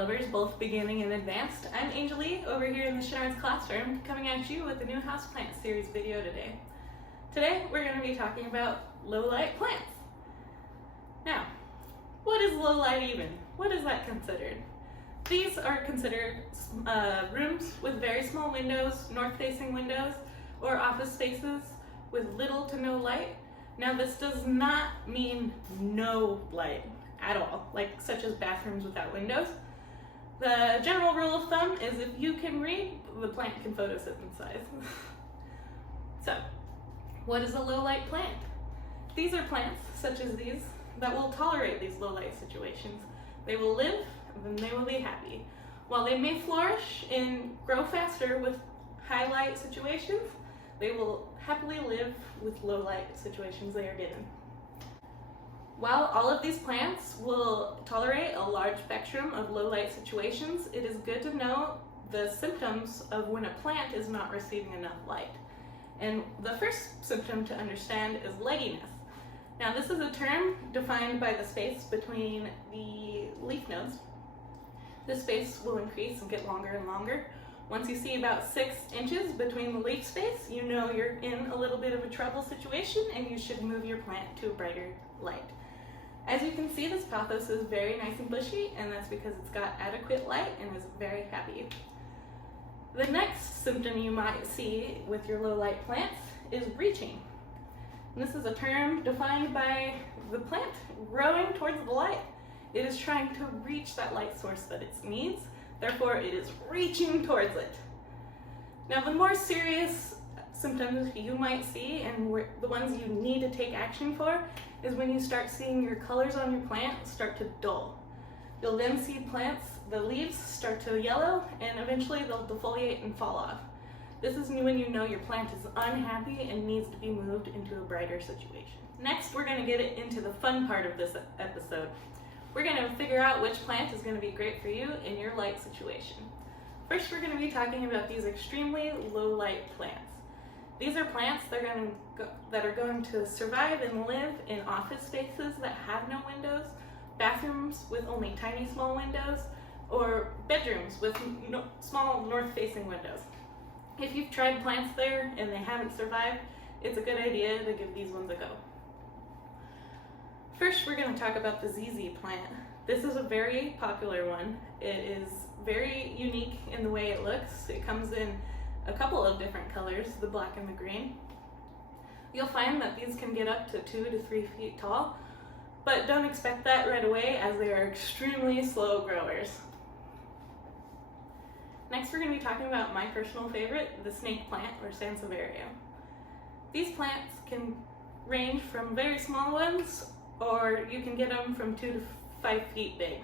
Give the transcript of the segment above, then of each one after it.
lovers, both beginning and advanced. I'm Angelie over here in the Shinar's classroom, coming at you with a new houseplant series video today. Today we're going to be talking about low-light plants. Now, what is low-light even? What is that considered? These are considered rooms with very small windows, north-facing windows, or office spaces with little to no light. Now this does not mean no light at all, like such as bathrooms without windows. The general rule of thumb is if you can read, the plant can photosynthesize. So, what is a low light plant? These are plants, such as these, that will tolerate these low light situations. They will live, and they will be happy. While they may flourish and grow faster with high light situations, they will happily live with low light situations they are given. While all of these plants will tolerate a large spectrum of low light situations, it is good to know the symptoms of when a plant is not receiving enough light. And the first symptom to understand is legginess. Now this is a term defined by the space between the leaf nodes. This space will increase and get longer and longer. Once you see about 6 inches between the leaf space, you know you're in a little bit of a trouble situation and you should move your plant to a brighter light. As you can see, this Pathos is very nice and bushy, and that's because it's got adequate light and is very happy. The next symptom you might see with your low light plants is breaching. And this is a term defined by the plant growing towards the light. It is trying to reach that light source that it needs, therefore it is reaching towards it. Now the more serious symptoms you might see, and the ones you need to take action for, is when you start seeing your colors on your plant start to dull. You'll then see the leaves start to yellow, and eventually they'll defoliate and fall off. This is when you know your plant is unhappy and needs to be moved into a brighter situation. Next, we're going to get into the fun part of this episode. We're going to figure out which plant is going to be great for you in your light situation. First, we're going to be talking about these extremely low light plants. These are plants that are going to survive and live in office spaces that have no windows, bathrooms with only tiny small windows, or bedrooms with small north-facing windows. If you've tried plants there and they haven't survived, it's a good idea to give these ones a go. First, we're going to talk about the ZZ plant. This is a very popular one. It is very unique in the way it looks. It comes in a couple of different colors, the black and the green. You'll find that these can get up to 2 to 3 feet tall, but don't expect that right away as they are extremely slow growers. Next, we're going to be talking about my personal favorite, the snake plant, or Sansuvario. These plants can range from very small ones, or you can get them from 2 to 5 feet big.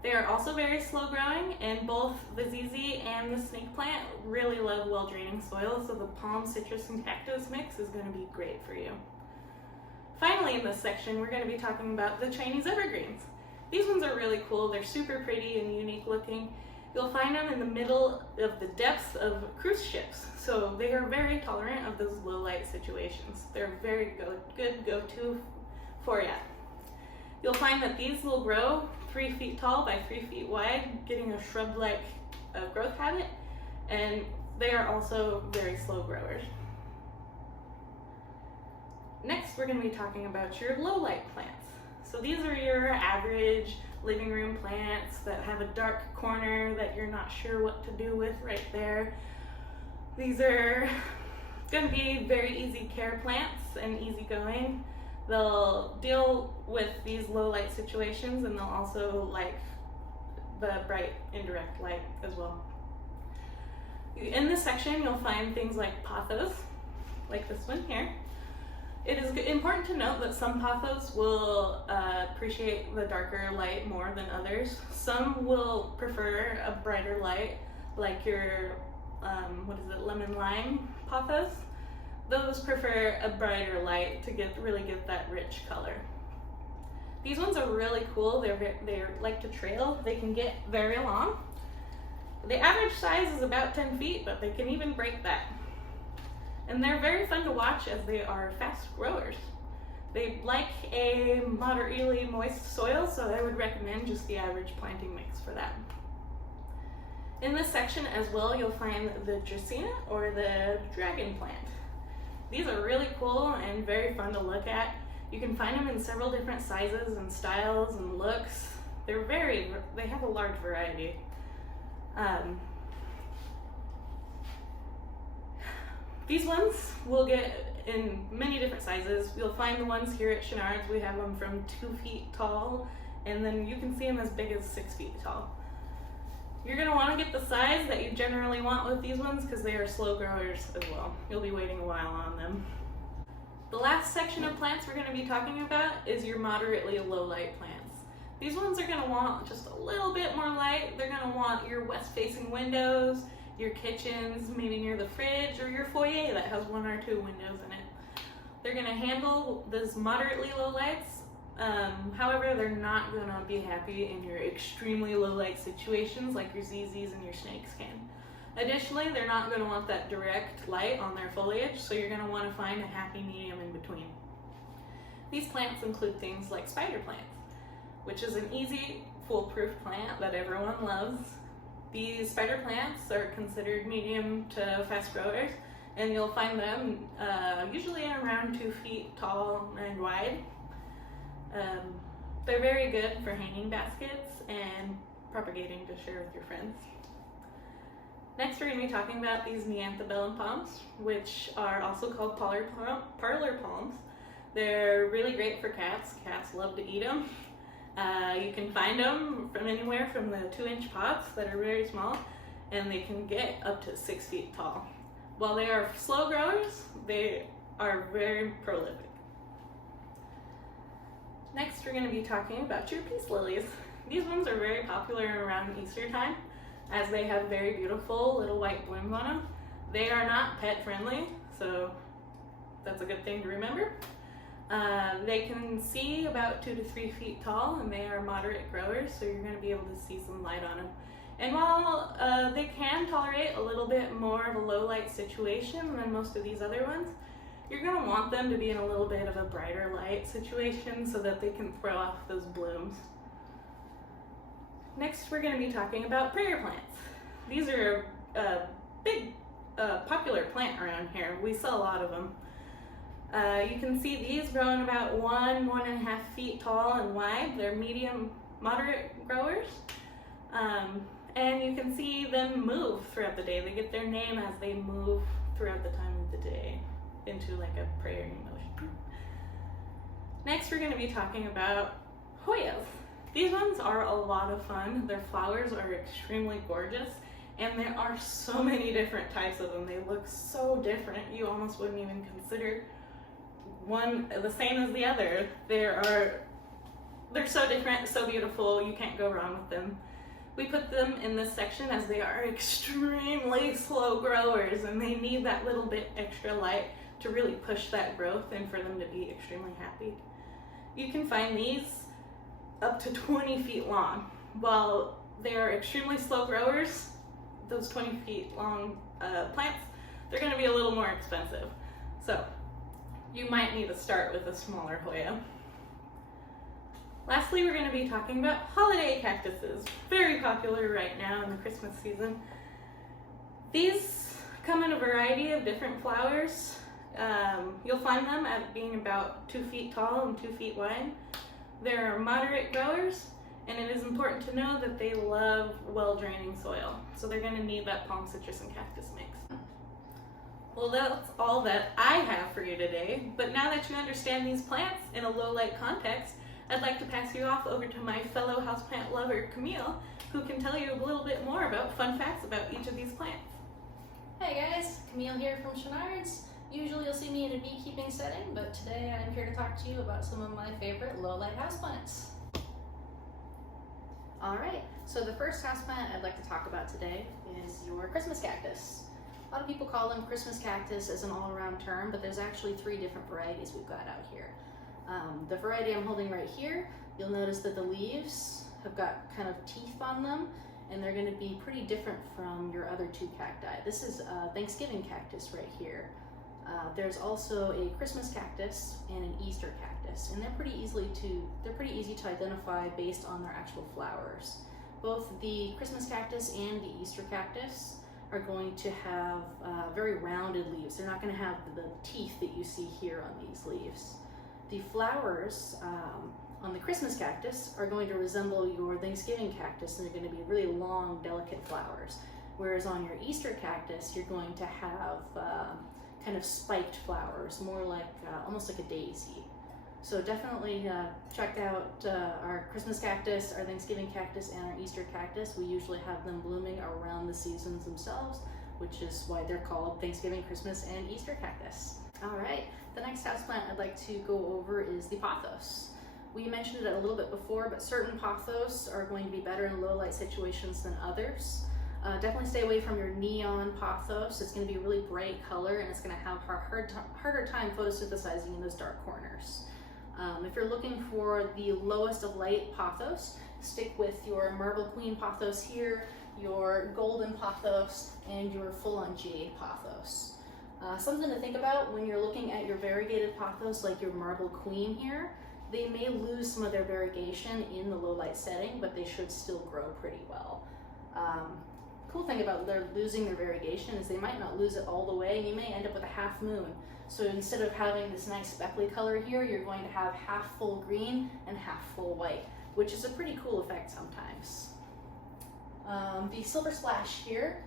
They are also very slow growing, and both the ZZ and the snake plant really love well-draining soil, so the palm, citrus, and cactus mix is going to be great for you. Finally, in this section, we're going to be talking about the Chinese evergreens. These ones are really cool. They're super pretty and unique looking. You'll find them in the middle of the depths of cruise ships, so they are very tolerant of those low light situations. They're a very good go-to for you. You'll find that these will grow 3 feet tall by 3 feet wide, getting a shrub-like growth habit, and they are also very slow growers. Next, we're going to be talking about your low-light plants. So these are your average living room plants that have a dark corner that you're not sure what to do with right there. These are going to be very easy care plants and easygoing. They'll deal with these low light situations, and they'll also like the bright indirect light as well. In this section, you'll find things like Pathos, like this one here. It is important to note that some Pathos will appreciate the darker light more than others. Some will prefer a brighter light, like your, lemon lime Pathos. Those prefer a brighter light to really get that rich color. These ones are really cool. They're like to trail. They can get very long. The average size is about 10 feet, but they can even break that. And they're very fun to watch as they are fast growers. They like a moderately moist soil, so I would recommend just the average planting mix for that. In this section as well, you'll find the Dracaena or the dragon plant. These are really cool and very fun to look at. You can find them in several different sizes and styles and looks. They have a large variety. These ones we'll get in many different sizes. You'll find the ones here at Chenard's. We have them from 2 feet tall, and then you can see them as big as 6 feet tall. You're going to want to get the size that you generally want with these ones because they are slow growers as well. You'll be waiting a while on them. The last section of plants we're going to be talking about is your moderately low light plants. These ones are going to want just a little bit more light. They're going to want your west facing windows, your kitchens, maybe near the fridge, or your foyer that has 1 or 2 windows in it. They're going to handle those moderately low lights. However, they're not going to be happy in your extremely low light situations like your ZZs and your snakes can. Additionally, they're not going to want that direct light on their foliage, so you're going to want to find a happy medium in between. These plants include things like spider plants, which is an easy, foolproof plant that everyone loves. These spider plants are considered medium to fast growers, and you'll find them usually around 2 feet tall and wide. They're very good for hanging baskets and propagating to share with your friends. Next, we're going to be talking about these Neanderthal Palms, which are also called Parlor Palms. They're really great for cats. Cats love to eat them. You can find them from anywhere from the 2-inch pots that are very small, and they can get up to 6 feet tall. While they are slow growers, they are very prolific. Next, we're going to be talking about your peace lilies. These ones are very popular around Easter time, as they have very beautiful little white blooms on them. They are not pet friendly, so that's a good thing to remember. They can see about 2 to 3 feet tall, and they are moderate growers, so you're going to be able to see some light on them. And while they can tolerate a little bit more of a low light situation than most of these other ones, you're going to want them to be in a little bit of a brighter light situation so that they can throw off those blooms. Next, we're going to be talking about prayer plants. These are a big popular plant around here. We sell a lot of them. You can see these growing about 1.5 feet tall and wide. They're medium, moderate growers. And you can see them move throughout the day. They get their name as they move throughout the time of the day into like a praying motion. Next, we're going to be talking about Hoyas. These ones are a lot of fun. Their flowers are extremely gorgeous, and there are so many different types of them. They look so different, you almost wouldn't even consider one the same as the other. They're so different, so beautiful, you can't go wrong with them. We put them in this section as they are extremely slow growers, and they need that little bit extra light to really push that growth and for them to be extremely happy. You can find these up to 20 feet long. While they are extremely slow growers, those 20 feet long plants, they're going to be a little more expensive. So you might need to start with a smaller Hoya. Lastly, we're going to be talking about holiday cactuses, very popular right now in the Christmas season. These come in a variety of different flowers. You'll find them at being about 2 feet tall and 2 feet wide. They're moderate growers, and it is important to know that they love well-draining soil, so they're going to need that palm citrus and cactus mix. Well, that's all that I have for you today, but now that you understand these plants in a low-light context, I'd like to pass you off over to my fellow houseplant lover, Camille, who can tell you a little bit more about fun facts about each of these plants. Hey guys, Camille here from Chenard's. Usually you'll see me in a beekeeping setting, but today I'm here to talk to you about some of my favorite low-light houseplants. Alright, so the first houseplant I'd like to talk about today is your Christmas cactus. A lot of people call them Christmas cactus as an all-around term, but there's actually 3 different varieties we've got out here. The variety I'm holding right here, you'll notice that the leaves have got kind of teeth on them, and they're going to be pretty different from your other 2 cacti. This is a Thanksgiving cactus right here. There's also a Christmas cactus and an Easter cactus. cactus, and they're pretty easy to identify based on their actual flowers. Both the Christmas cactus and the Easter cactus are going to have very rounded leaves. They're not going to have the teeth that you see here on these leaves. The flowers on the Christmas cactus are going to resemble your Thanksgiving cactus, and they're going to be really long, delicate flowers. Whereas on your Easter cactus, you're going to have kind of spiked flowers, more like almost like a daisy. So definitely check out our Christmas cactus, our Thanksgiving cactus, and our Easter cactus. We usually have them blooming around the seasons themselves, which is why they're called Thanksgiving, Christmas, and Easter cactus. All right, the next houseplant I'd like to go over is the Pathos. We mentioned it a little bit before, but certain Pathos are going to be better in low light situations than others. Definitely stay away from your neon Pathos. It's going to be a really bright color, and it's going to have harder time photosynthesizing in those dark corners. If you're looking for the lowest of light Pathos, stick with your Marble Queen Pathos here, your Golden Pathos, and your full-on jade Pathos. Something to think about when you're looking at your variegated Pathos, like your Marble Queen here. They may lose some of their variegation in the low light setting, but they should still grow pretty well. Cool thing about losing their variegation is they might not lose it all the way, and you may end up with a half moon. So instead of having this nice speckly color here, you're going to have half full green and half full white, which is a pretty cool effect sometimes. The Silver Splash here,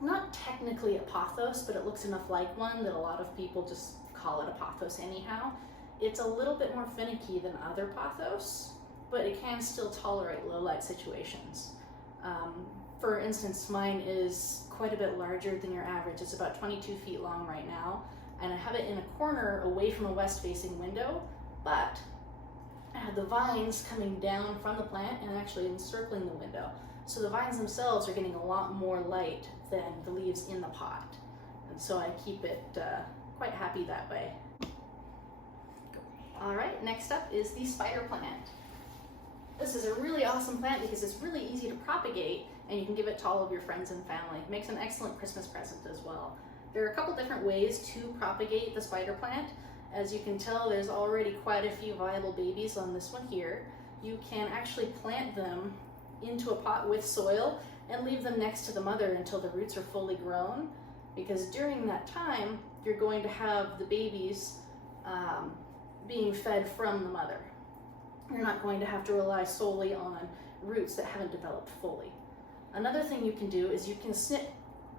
not technically a Pathos, but it looks enough like one that a lot of people just call it a Pathos anyhow. It's a little bit more finicky than other Pathos, but it can still tolerate low light situations. For instance, mine is quite a bit larger than your average. It's about 22 feet long right now, and I have it in a corner away from a west-facing window, but I have the vines coming down from the plant and actually encircling the window. So the vines themselves are getting a lot more light than the leaves in the pot. And so I keep it quite happy that way. All right, next up is the spider plant. This is a really awesome plant because it's really easy to propagate, and you can give it to all of your friends and family. It makes an excellent Christmas present as well. There are a couple different ways to propagate the spider plant. As you can tell, there's already quite a few viable babies on this one here. You can actually plant them into a pot with soil and leave them next to the mother until the roots are fully grown, because during that time, you're going to have the babies being fed from the mother. You're not going to have to rely solely on roots that haven't developed fully. Another thing you can do is you can snip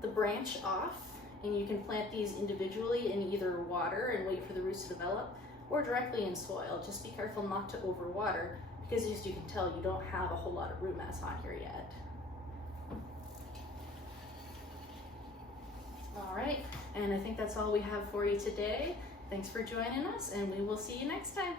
the branch off, and you can plant these individually in either water and wait for the roots to develop, or directly in soil. Just be careful not to overwater, because as you can tell, you don't have a whole lot of root mass on here yet. All right, and I think that's all we have for you today. Thanks for joining us, and we will see you next time.